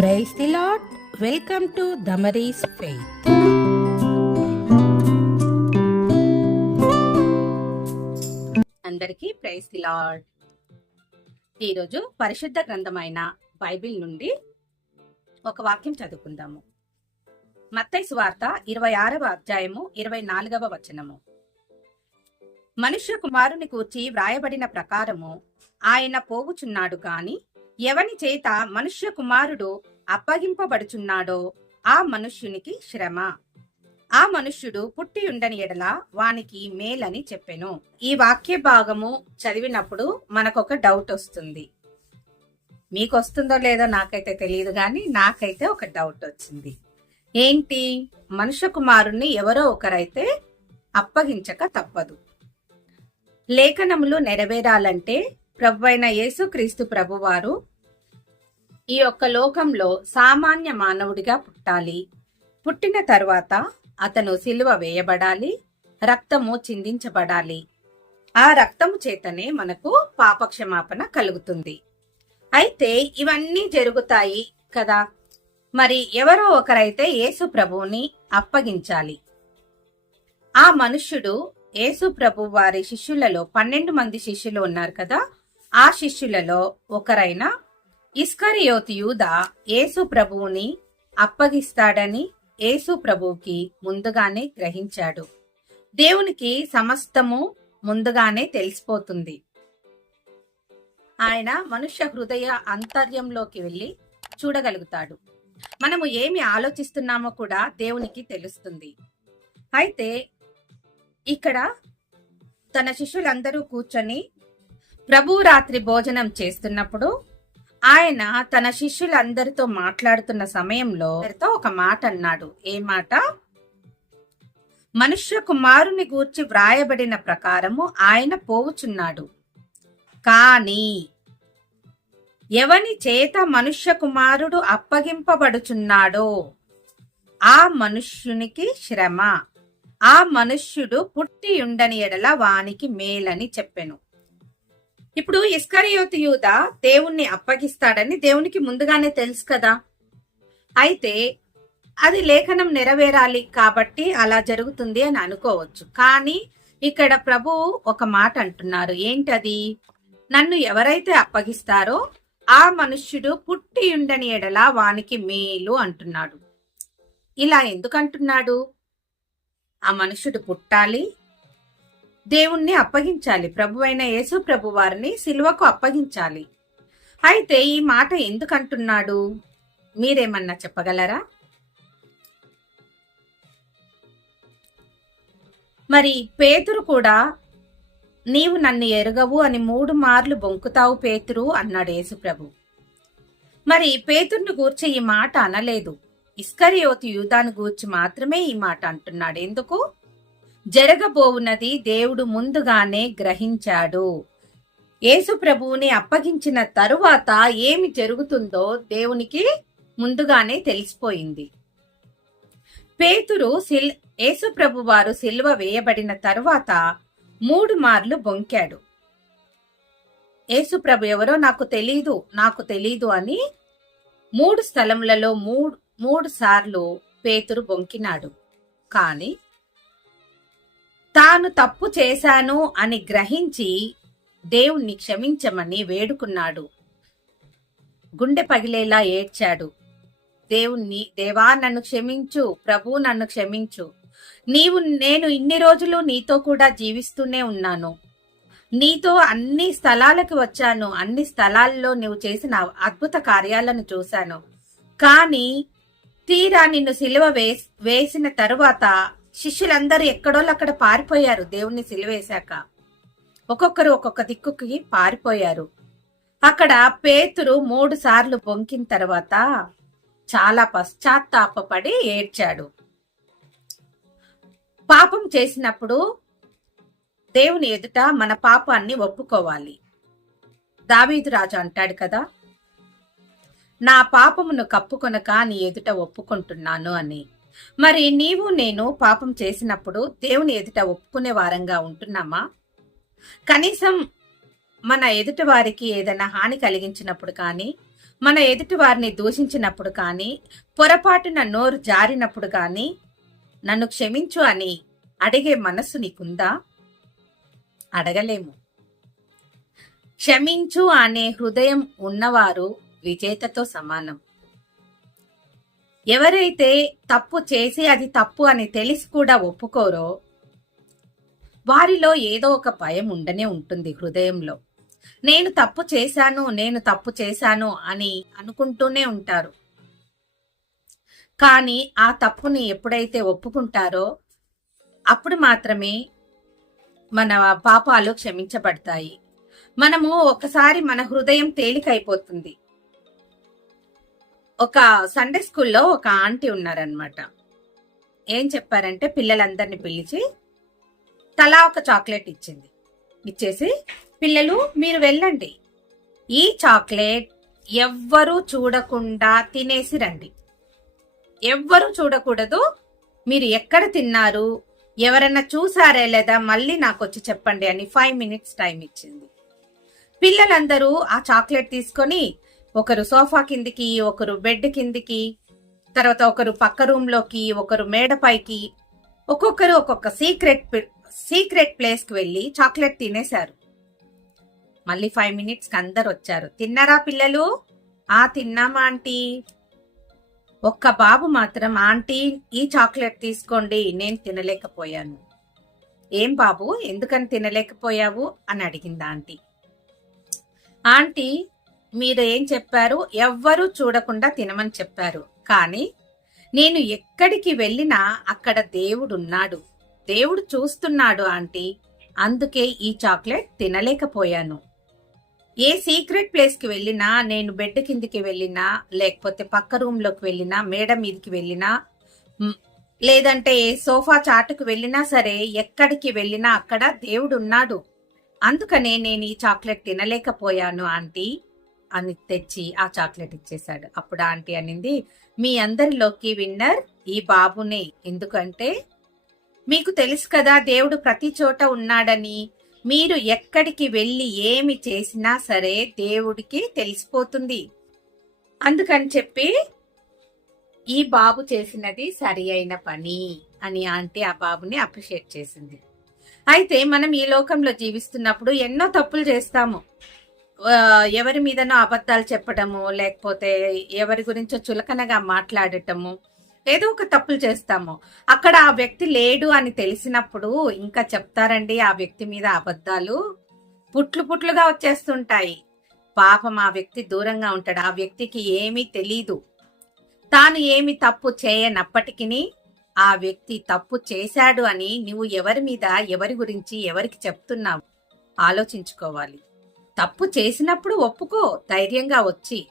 Praise the Lord welcome to Damaris Faith అందరికీ praise the lord ఈరోజు పరిశుద్ధ గ్రంథమైన బైబిల్ నుండి ఒక వాక్యం చదువుకుందాము. మత్తైసు వార్త ఇరవై ఆరవ అధ్యాయము ఇరవై నాలుగవ వచనము. మనుష్య కుమారుని కూర్చి వ్రాయబడిన ప్రకారము ఆయన పోగుచున్నాడు కాని ఎవని చేత మనుష్య కుమారుడు అప్పగింపబడుచున్నాడో ఆ మనుష్యునికి శ్రమ. ఆ మనుష్యుడు పుట్టి ఉండని ఎడల వానికి మేలని చెప్పెను. ఈ వాక్య భాగము చదివినప్పుడు మనకొక డౌట్ వస్తుంది. మీకు వస్తుందో లేదో నాకైతే తెలియదు కానీ నాకైతే ఒక డౌట్ వచ్చింది. ఏంటి? మనుష్య కుమారుణ్ణి ఎవరో ఒకరైతే అప్పగించక తప్పదు. లేఖనములు నెరవేరాలంటే ప్రభు అయిన యేసుక్రీస్తు ప్రభువారు ఈ యొక్క లోకంలో సామాన్య మానవుడిగా పుట్టాలి. పుట్టిన తరువాత అతను సిలువ వేయబడాలి రక్తము చిందించబడాలి. ఆ రక్తము చేతనే మనకు పాపక్షమాపణ కలుగుతుంది. అయితే ఇవన్నీ జరుగుతాయి కదా. మరి ఎవరో ఒకరైతే యేసు ప్రభువుని అప్పగించాలి. ఆ మనుష్యుడు యేసు ప్రభు వారి శిష్యులలో పన్నెండు మంది శిష్యులు ఉన్నారు కదా. ఆ శిష్యులలో ఒకరైన ఇస్కరియోతి యూద యేసు ప్రభువుని అప్పగిస్తాడని యేసు ప్రభువుకి ముందుగానే గ్రహించాడు. దేవునికి సమస్తము ముందుగానే తెలిసిపోతుంది. ఆయన మనుష్య హృదయ అంతర్యంలోకి వెళ్ళి చూడగలుగుతాడు. మనము ఏమి ఆలోచిస్తున్నామో కూడా దేవునికి తెలుస్తుంది. అయితే ఇక్కడ తన శిష్యులందరూ కూర్చొని ప్రభు రాత్రి భోజనం చేస్తున్నప్పుడు ఆయన తన శిష్యులందరితో మాట్లాడుతున్న సమయంలో ఒక మాట అన్నాడు. ఏ మాట? మనుష్య కుమారుని గూర్చి వ్రాయబడిన ప్రకారము ఆయన పోవుచున్నాడు. కానీ ఎవని చేత మనుష్య కుమారుడు అప్పగింపబడుచున్నాడో ఆ మనుష్యునికి శ్రమ. ఆ మనుష్యుడు పుట్టి ఉండని ఎడల వానికి మేలని చెప్పెను. ఇప్పుడు ఇస్కరియోతి యూత దేవుణ్ణి అప్పగిస్తాడని దేవునికి ముందుగానే తెలుసు కదా. అయితే అది లేఖనం నెరవేరాలి కాబట్టి అలా జరుగుతుంది అని అనుకోవచ్చు. కానీ ఇక్కడ ప్రభు ఒక మాట అంటున్నారు. ఏంటది? నన్ను ఎవరైతే అప్పగిస్తారో ఆ మనుష్యుడు పుట్టి ఉండని ఎడల వానికి మేలు అంటున్నాడు. ఇలా ఎందుకు అంటున్నాడు? ఆ మనుష్యుడు పుట్టాలి దేవుణ్ణి అప్పగించాలి. ప్రభు అయిన యేసు ప్రభు వారిని సిలువకు అప్పగించాలి. అయితే ఈ మాట ఎందుకంటున్నాడు? మీరేమన్నా చెప్పగలరా? మరి పేతురు కూడా నీవు నన్ను ఎరగవు అని మూడు మార్లు బొంకుతావు పేతురు అన్నాడు యేసుప్రభు మరి పేతుర్ని గూర్చి ఈ మాట అనలేదు. ఇస్కరియోతి యూదాను గూర్చి మాత్రమే ఈ మాట అంటున్నాడు. ఎందుకు? జరగబోవున్నది దేవుడు ముందుగానే గ్రహించాడు. యేసు ప్రభువుని అప్పగించిన తరువాత ఏమి జరుగుతుందో దేవునికి ముందుగానే తెలిసిపోయింది. పేతురు సిల్ యేసు ప్రభు వారు సిల్వ వేయబడిన తరువాత మూడు మార్లు బొంకాడు. యేసుప్రభు ఎవరో నాకు తెలీదు నాకు తెలీదు అని మూడు స్థలములలో మూడు మూడు సార్లు పేతురు బొంకినాడు. కానీ తాను తప్పు చేశాను అని గ్రహించి దేవుణ్ణి క్షమించమని వేడుకున్నాడు. గుండె పగిలేలా ఏడ్చాడు. దేవుణ్ణి దేవా నన్ను క్షమించు. ప్రభు నన్ను క్షమించు. నీవు నేను ఇన్ని రోజులు నీతో కూడా జీవిస్తూనే ఉన్నాను. నీతో అన్ని స్థలాలకు వచ్చాను. అన్ని స్థలాల్లో నువ్వు చేసిన అద్భుత కార్యాలను చూశాను. కానీ తీరా నిన్ను సిలువ వేస్ వేసిన తరువాత శిష్యులందరూ ఎక్కడోళ్ళు అక్కడ పారిపోయారు దేవుణ్ణి సిలివేశాక. ఒక్కొక్కరు ఒక్కొక్క దిక్కుకి పారిపోయారు. అక్కడ పేతురు మూడు సార్లు బొంకిన తర్వాత చాలా పశ్చాత్తాపపడి ఏడ్చాడు. పాపం చేసినప్పుడు దేవుని ఎదుట మన పాపాన్ని ఒప్పుకోవాలి. దావీదు రాజు అంటాడు కదా నా పాపమును కప్పుకొనక నీ ఎదుట ఒప్పుకుంటున్నాను అని. మరి నీవు నేను పాపం చేసినప్పుడు దేవుని ఎదుట ఒప్పుకునే వారంగా ఉంటున్నామా? కనీసం మన ఎదుటి వారికి ఏదైనా హాని కలిగించినప్పుడు కానీ మన ఎదుటి వారిని దూషించినప్పుడు కానీ పొరపాటున నోరు జారినప్పుడు కానీ నన్ను క్షమించు అని అడిగే మనస్సు నీకుందా? అడగలేము. క్షమించు అనే హృదయం ఉన్నవారు విజేతతో సమానం. ఎవరైతే తప్పు చేసి అది తప్పు అని తెలిసి కూడా ఒప్పుకోరో వారిలో ఏదో ఒక భయం ఉండనే ఉంటుంది హృదయంలో. నేను తప్పు చేశాను నేను తప్పు చేశాను అని అనుకుంటూనే ఉంటారు. కానీ ఆ తప్పుని ఎప్పుడైతే ఒప్పుకుంటారో అప్పుడు మాత్రమే మన పాపాలు క్షమించబడతాయి. మనము ఒకసారి మన హృదయం తేలికైపోతుంది. ఒక సండే స్కూల్లో ఒక ఆంటీ ఉన్నారనమాట ఏం చెప్పారంటే పిల్లలందరినీ పిలిచి తలా ఒక చాక్లెట్ ఇచ్చింది. ఇచ్చేసి పిల్లలు మీరు వెళ్ళండి. ఈ చాక్లెట్ ఎవ్వరూ చూడకుండా తినేసి రండి. ఎవ్వరూ చూడకూడదు. మీరు ఎక్కడ తిన్నారు? ఎవరన్నా చూసారే లేదా? మళ్ళీ నాకు వచ్చి చెప్పండి అని ఫైవ్ మినిట్స్ టైం ఇచ్చింది. పిల్లలందరూ ఆ చాక్లెట్ తీసుకొని ఒకరు సోఫా కిందికి ఒకరు బెడ్ కిందికి తర్వాత ఒకరు పక్క రూమ్లోకి ఒకరు మేడపైకి ఒక్కొక్కరు ఒక్కొక్క సీక్రెట్ సీక్రెట్ ప్లేస్కి వెళ్ళి చాక్లెట్ తినేశారు. మళ్ళీ ఫైవ్ మినిట్స్కి అందరు వచ్చారు. తిన్నారా పిల్లలు? ఆ తిన్నామా ఆంటీ? ఒక్క బాబు మాత్రం ఆంటీ ఈ చాక్లెట్ తీసుకోండి నేను తినలేకపోయాను. ఏం బాబు? ఎందుకని తినలేకపోయావు? అని అడిగింది ఆంటీ. ఆంటీ మీరు ఏం చెప్పారు? ఎవ్వరూ చూడకుండా తినమని చెప్పారు. కానీ నేను ఎక్కడికి వెళ్ళినా అక్కడ దేవుడున్నాడు. దేవుడు చూస్తున్నాడు ఆంటీ. అందుకే ఈ చాక్లెట్ తినలేకపోయాను. ఏ సీక్రెట్ ప్లేస్కి వెళ్ళినా నేను బెడ్ కిందికి వెళ్ళినా లేకపోతే పక్క రూమ్లోకి వెళ్ళినా మేడ మీదకి వెళ్ళినా లేదంటే ఏ సోఫా చాటుకు వెళ్ళినా సరే ఎక్కడికి వెళ్ళినా అక్కడ దేవుడున్నాడు. అందుకనే నేను ఈ చాక్లెట్ తినలేకపోయాను ఆంటీ. అని తెచ్చి ఆ చాక్లెట్ ఇచ్చేశాడు. అప్పుడు ఆంటీ అనింది మీ అందరిలోకి విన్నర్ ఈ బాబునే. ఎందుకంటే మీకు తెలుసు కదా దేవుడు ప్రతి చోట ఉన్నాడని. మీరు ఎక్కడికి వెళ్ళి ఏమి చేసినా సరే దేవుడికి తెలిసిపోతుంది. అందుకని చెప్పి ఈ బాబు చేసినది సరి అయిన పని అని ఆంటీ ఆ బాబుని అప్రిషియేట్ చేసింది. అయితే మనం ఈ లోకంలో జీవిస్తున్నప్పుడు ఎన్నో తప్పులు చేస్తాము. ఎవరి మీదనో అబద్ధాలు చెప్పడము లేకపోతే ఎవరి గురించో చులకనగా మాట్లాడటము ఏదో ఒక తప్పులు చేస్తాము. అక్కడ ఆ వ్యక్తి లేడు అని తెలిసినప్పుడు ఇంకా చెప్తారండి ఆ వ్యక్తి మీద అబద్ధాలు పుట్లు పుట్లుగా వచ్చేస్తుంటాయి. పాపం ఆ వ్యక్తి దూరంగా ఉంటాడు ఆ వ్యక్తికి ఏమీ తెలీదు. తాను ఏమి తప్పు చేయనప్పటికీ ఆ వ్యక్తి తప్పు చేశాడు అని నువ్వు ఎవరి మీద ఎవరి గురించి ఎవరికి చెప్తున్నావు? ఆలోచించుకోవాలి. తప్పు చేసినప్పుడు ఒప్పుకో ధైర్యంగా వచ్చి.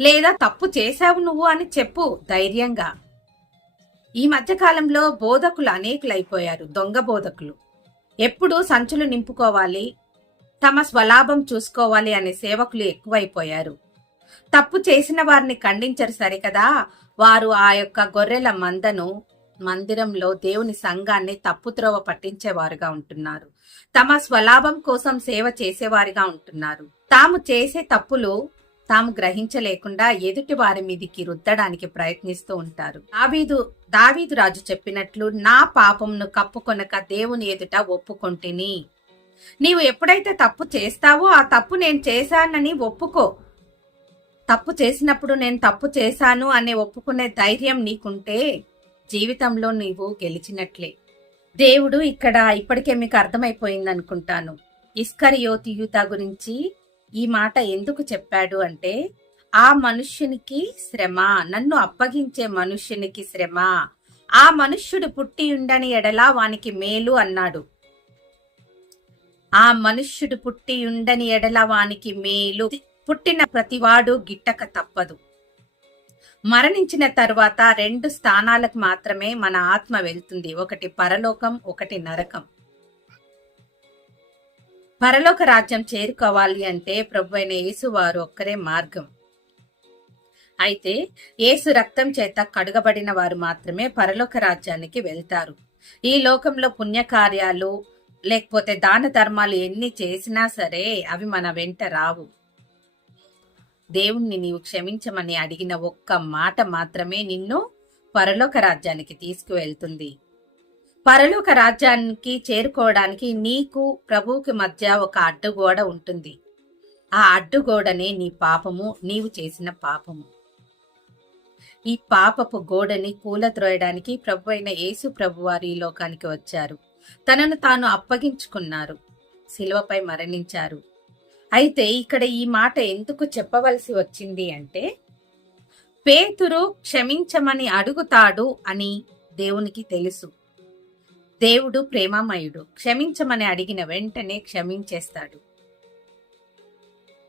లేదా తప్పు చేశావు నువ్వు అని చెప్పు ధైర్యంగా. ఈ మధ్యకాలంలో బోధకులు అనేకులైపోయారు దొంగ బోధకులు. ఎప్పుడు సంచులు నింపుకోవాలి తమ స్వలాభం చూసుకోవాలి అనే సేవకులు ఎక్కువైపోయారు. తప్పు చేసిన వారిని ఖండించరు సరికదా? వారు ఆ యొక్క గొర్రెల మందను మందిరంలో దేవుని సంఘాన్ని తప్పుత్రోవ పట్టించేవారుగా ఉంటున్నారు. తమ స్వలాభం కోసం సేవ చేసేవారిగా ఉంటున్నారు. తాము చేసే తప్పులు తాము గ్రహించలేకుండా ఎదుటి వారి మీదికి రుద్దడానికి ప్రయత్నిస్తూ ఉంటారు. దావీదు దావీదు రాజు చెప్పినట్లు నా పాపంను కప్పుకొనక దేవుని ఎదుట ఒప్పుకొంటిని. నీవు ఎప్పుడైతే తప్పు చేస్తావో ఆ తప్పు నేను చేశానని ఒప్పుకో. తప్పు చేసినప్పుడు నేను తప్పు చేశాను అనే ఒప్పుకునే ధైర్యం నీకుంటే జీవితంలో నీవు గెలిచినట్లే. దేవుడు ఇక్కడ ఇప్పటికే మీకు అర్థమైపోయింది అనుకుంటాను ఇస్కరియోతి యూత గురించి ఈ మాట ఎందుకు చెప్పాడు అంటే ఆ మనుష్యునికి శ్రమ నన్ను అప్పగించే మనుష్యునికి శ్రమ ఆ మనుష్యుడు పుట్టి ఉండని ఎడలా వానికి మేలు అన్నాడు. ఆ మనుష్యుడు పుట్టి ఉండని ఎడల వానికి మేలు. పుట్టిన ప్రతివాడు గిట్టక తప్పదు. మరణించిన తరువాత రెండు స్థానాలకు మాత్రమే మన ఆత్మ వెళ్తుంది. ఒకటి పరలోకం ఒకటి నరకం. పరలోక రాజ్యం చేరుకోవాలి అంటే ప్రభు అయిన యేసు వారు ఒక్కరే మార్గం. అయితే యేసు రక్తం చేత కడుగబడిన వారు మాత్రమే పరలోక రాజ్యానికి వెళ్తారు. ఈ లోకంలో పుణ్యకార్యాలు లేకపోతే దాన ధర్మాలు ఎన్ని చేసినా సరే అవి మన వెంట రావు. దేవుణ్ణి నీవు క్షమించమని అడిగిన ఒక్క మాట మాత్రమే నిన్ను పరలోక రాజ్యానికి తీసుకువెళ్తుంది. పరలోక రాజ్యానికి చేరుకోవడానికి నీకు ప్రభువుకి మధ్య ఒక అడ్డుగోడ ఉంటుంది. ఆ అడ్డుగోడనే నీ పాపము నీవు చేసిన పాపము. ఈ పాపపు గోడని కూలద్రోయడానికి ప్రభు అయిన యేసు ప్రభు వారు ఈ లోకానికి వచ్చారు. తనను తాను అప్పగించుకున్నారు. శిలువపై మరణించారు. అయితే ఇక్కడ ఈ మాట ఎందుకు చెప్పవలసి వచ్చింది అంటే పేతురు క్షమించమని అడుగుతాడు అని దేవునికి తెలుసు. దేవుడు ప్రేమమయుడు. క్షమించమని అడిగిన వెంటనే క్షమించేస్తాడు.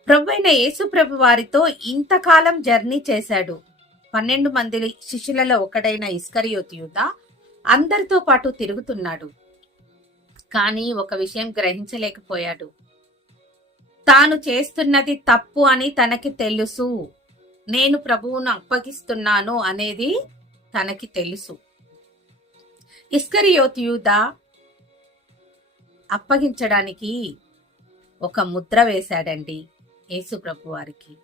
ప్రభు అయిన యేసు ప్రభు వారితో ఇంతకాలం జర్నీ చేశాడు. పన్నెండు మంది శిష్యులలో ఒకడైన ఇస్కరియోతి యూద అందరితో పాటు తిరుగుతున్నాడు. కానీ ఒక విషయం గ్రహించలేకపోయాడు. తాను చేస్తున్నది తప్పు అని తనకి తెలుసు. నేను ప్రభువును అప్పగిస్తున్నాను అనేది తనకి తెలుసు. ఇస్కరియోతి యూద అప్పగించడానికి ఒక ముద్ర వేశాడండి యేసు ప్రభు వారికి.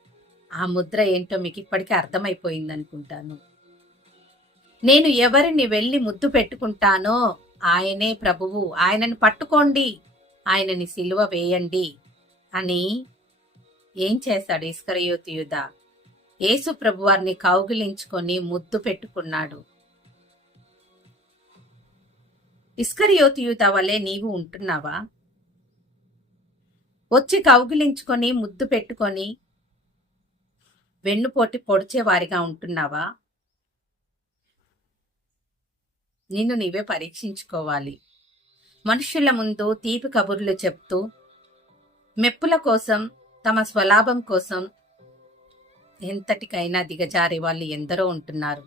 ఆ ముద్ర ఏంటో మీకు ఇప్పటికీ అర్థమైపోయింది అనుకుంటాను. నేను ఎవరిని వెళ్ళి ముద్దు పెట్టుకుంటానో ఆయనే ప్రభువు. ఆయనని పట్టుకోండి. ఆయనని సిలువ వేయండి. అని ఏం చేశాడు ఇస్కరయోతి యుధ యేసు ప్రభువారిని కౌగిలించుకొని ముద్దు పెట్టుకున్నాడు. ఇస్కరియోతి యుధ వలె నీవు ఉంటున్నావా? వచ్చి కౌగిలించుకొని ముద్దు పెట్టుకొని వెన్నుపోటి పొడిచేవారిగా ఉంటున్నావా? నిన్ను నీవే పరీక్షించుకోవాలి. మనుషుల ముందు తీపి కబుర్లు చెప్తూ మెప్పుల కోసం తమ స్వలాభం కోసం ఎంతటికైనా దిగజారే వాళ్ళు ఎందరో ఉంటున్నారు.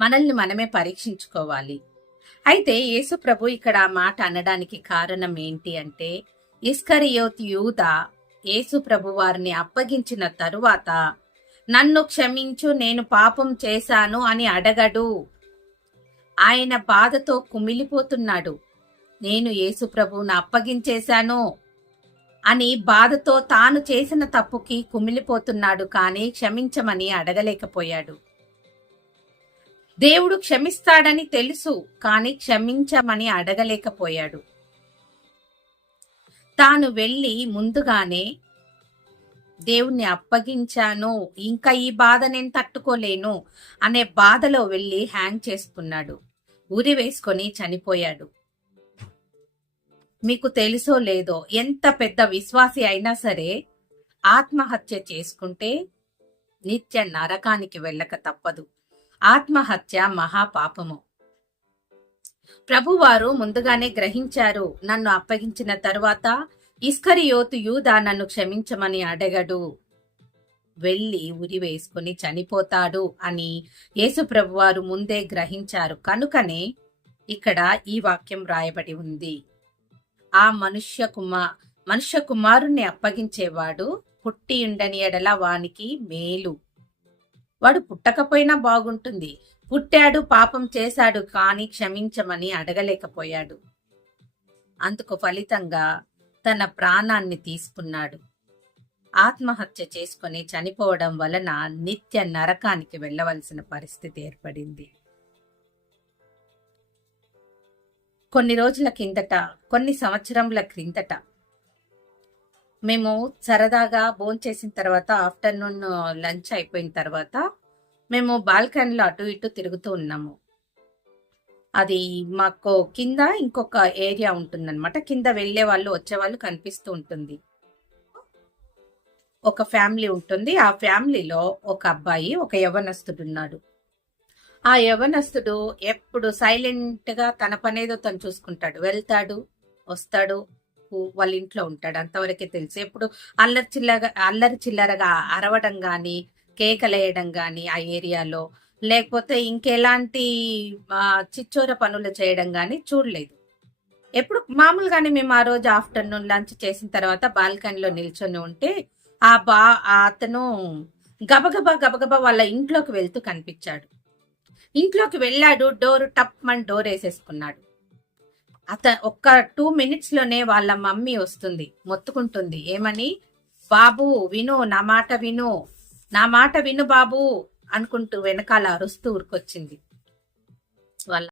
మనల్ని మనమే పరీక్షించుకోవాలి. అయితే యేసు ప్రభు ఇక్కడ ఆ మాట అనడానికి కారణం ఏంటి అంటే ఇస్కరియోత్ యూద యేసు ప్రభు వారిని అప్పగించిన తరువాత నన్ను క్షమించు నేను పాపం చేశాను అని అడగడు. ఆయన బాధతో కుమిలిపోతున్నాడు. నేను యేసుప్రభువును అప్పగించేశాను అని బాధతో తాను చేసిన తప్పుకి కుమిలిపోతున్నాడు కానీ క్షమించమని అడగలేకపోయాడు. దేవుడు క్షమిస్తాడని తెలుసు కానీ క్షమించమని అడగలేకపోయాడు. తాను వెళ్ళి ముందుగానే దేవుణ్ణి అప్పగించాను ఇంకా ఈ బాధ నేను తట్టుకోలేను అనే బాధలో వెళ్ళి హ్యాంగ్ చేసుకున్నాడు. ఉరి వేసుకొని చనిపోయాడు. మీకు తెలుసో లేదో ఎంత పెద్ద విశ్వాసి అయినా సరే ఆత్మహత్య చేసుకుంటే నిత్య నరకానికి వెళ్ళక తప్పదు. ఆత్మహత్య మహాపాపము. ప్రభువారు ముందుగానే గ్రహించారు నన్ను అప్పగించిన తరువాత ఇస్కరియోతు యూదా నన్ను క్షమించమని అడగడు. వెళ్ళి ఉరి వేసుకుని చనిపోతాడు అని యేసుప్రభువారు ముందే గ్రహించారు. కనుకనే ఇక్కడ ఈ వాక్యం రాయబడి ఉంది. ఆ మనుష్య కుమార్ మనుష్య కుమారుణ్ణి అప్పగించేవాడు పుట్టి ఉండని ఎడల వానికి మేలు. వాడు పుట్టకపోయినా బాగుంటుంది. పుట్టాడు పాపం చేశాడు కానీ క్షమించమని అడగలేకపోయాడు. అందుకు ఫలితంగా తన ప్రాణాన్ని తీసుకున్నాడు. ఆత్మహత్య చేసుకుని చనిపోవడం వలన నిత్య నరకానికి వెళ్ళవలసిన పరిస్థితి ఏర్పడింది. కొన్ని రోజుల కిందట కొన్ని సంవత్సరంల క్రిందట మేము సరదాగా భోంచేసిన తర్వాత ఆఫ్టర్నూన్ లంచ్ అయిపోయిన తర్వాత మేము బాల్కనీలో అటు ఇటు తిరుగుతూ ఉన్నాము. అది మాకు కింద ఇంకొక ఏరియా ఉంటుందన్నమాట. కింద వెళ్ళే వాళ్ళు వచ్చేవాళ్ళు కనిపిస్తూ ఉంటుంది. ఒక ఫ్యామిలీ ఉంటుంది. ఆ ఫ్యామిలీలో ఒక అబ్బాయి ఒక యవనస్తుడు ఉన్నాడు. ఆ యవనస్తుడు ఎప్పుడు సైలెంట్గా తన పనేదో తను చూసుకుంటాడు. వెళ్తాడు వస్తాడు వాళ్ళ ఇంట్లో ఉంటాడు. అంతవరకే తెలుసు. ఎప్పుడు అల్లరి చిల్లరగా అల్లరి చిల్లరగా అరవడం గాని కేకలేయడం గాని ఆ ఏరియాలో. లేకపోతే ఇంకెలాంటి చిచ్చోర పనులు చేయడం గాని చూడలేదు. ఎప్పుడు మామూలుగానే మేము ఆ రోజు ఆఫ్టర్నూన్ లంచ్ చేసిన తర్వాత బాల్కనీలో నిల్చొని ఉంటే ఆ బా అతను గబగబా గబగబా వాళ్ళ ఇంట్లోకి వెళ్తూ కనిపించాడు. ఇంట్లోకి వెళ్ళాడు డోర్ టప్ మన్ డోర్ వేసేసుకున్నాడు. అత ఒక్క టూ మినిట్స్లోనే వాళ్ళ మమ్మీ వస్తుంది మొత్తుకుంటుంది. ఏమని? బాబు విను నా మాట విను నా మాట విను బాబు అనుకుంటూ వెనకాల అరుస్తూ ఉరికొచ్చింది వాళ్ళ